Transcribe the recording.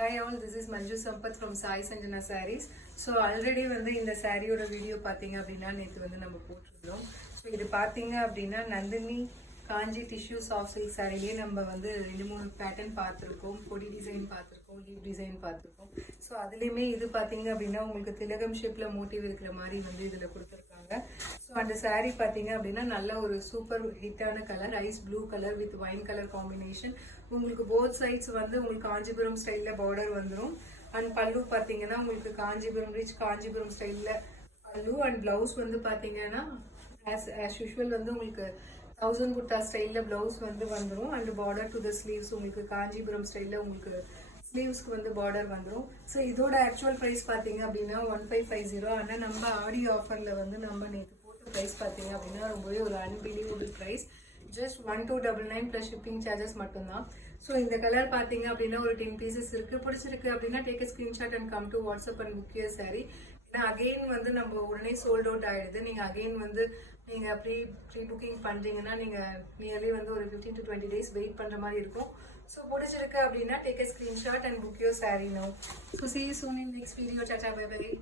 Hi all, this is Manju Sampath from Sai Sanjana Sarees. So already வந்து இந்த சாரியோட video பார்த்தீங்க அப்படின்னா நேற்று வந்து நம்ம போட்டிருந்தோம். ஸோ இது பார்த்தீங்க அப்படின்னா நந்தினி காஞ்சி டிஷ்யூ சாஃப்ட் சில்க் சாரிலேயே நம்ம வந்து 2-3 பேட்டர்ன் பார்த்துருக்கோம், பொடி டிசைன் பார்த்துருக்கோம், லீவ் டிசைன் பார்த்துருக்கோம். ஸோ அதுலேயுமே இது பார்த்தீங்க அப்படின்னா உங்களுக்கு திலகம் ஷேப்பில் மோட்டிவ் இருக்கிற மாதிரி வந்து இதில் கொடுத்துருக்காங்க. ஸோ அந்த சாரீ பார்த்தீங்க அப்படின்னா நல்ல ஒரு சூப்பர் ஹிட்டான colour, ice blue colour with wine colour combination. உங்களுக்கு போத் சைட்ஸ் வந்து உங்களுக்கு காஞ்சிபுரம் ஸ்டைலில் பார்டர் வந்துடும். அண்ட் பல்லு பார்த்தீங்கன்னா உங்களுக்கு காஞ்சிபுரம் ரிச் காஞ்சிபுரம் ஸ்டைலில் பல்லு. அண்ட் ப்ளவுஸ் வந்து பார்த்தீங்கன்னா ஆஸ் யூஷுவல் வந்து உங்களுக்கு 1000 புட்டா ஸ்டைலில் ப்ளவுஸ் வந்து வந்துடும். And border to the sleeves உங்களுக்கு காஞ்சிபுரம் ஸ்டைலில் உங்களுக்கு ஸ்லீவ்ஸ்க்கு வந்து பார்டர் வந்துடும். ஸோ இதோட ஆக்சுவல் ப்ரைஸ் பார்த்தீங்க அப்படின்னா 1550. ஆனால் நம்ம ஆடியோ ஆஃபரில் வந்து நம்ம நேற்று போட்ட ப்ரைஸ் பார்த்தீங்க அப்படின்னா ரொம்பவே ஒரு unbelievable price. Just 1299 plus shipping charges மட்டும்தான். ஸோ இந்த கலர் பார்த்தீங்க அப்படின்னா ஒரு 10 பீசஸ் இருக்குது. பிடிச்சிருக்கு அப்படின்னா take a screenshot and come to WhatsApp and book your sari. ஏன்னா அகெயின் வந்து நம்ம உடனே சோல்ட் அவுட் ஆகிடுது. நீங்கள் அகெயின் வந்து நீங்கள் ப்ரீ புக்கிங் பண்ணுறீங்கன்னா நீங்கள் நியர்லி வந்து ஒரு 15 to 20 days வெயிட் பண்ணுற மாதிரி இருக்கும். ஸோ பிடிச்சிருக்கு அப்படின்னா take a screenshot and book your sari now. So see you soon in next video. Tata, bye bye.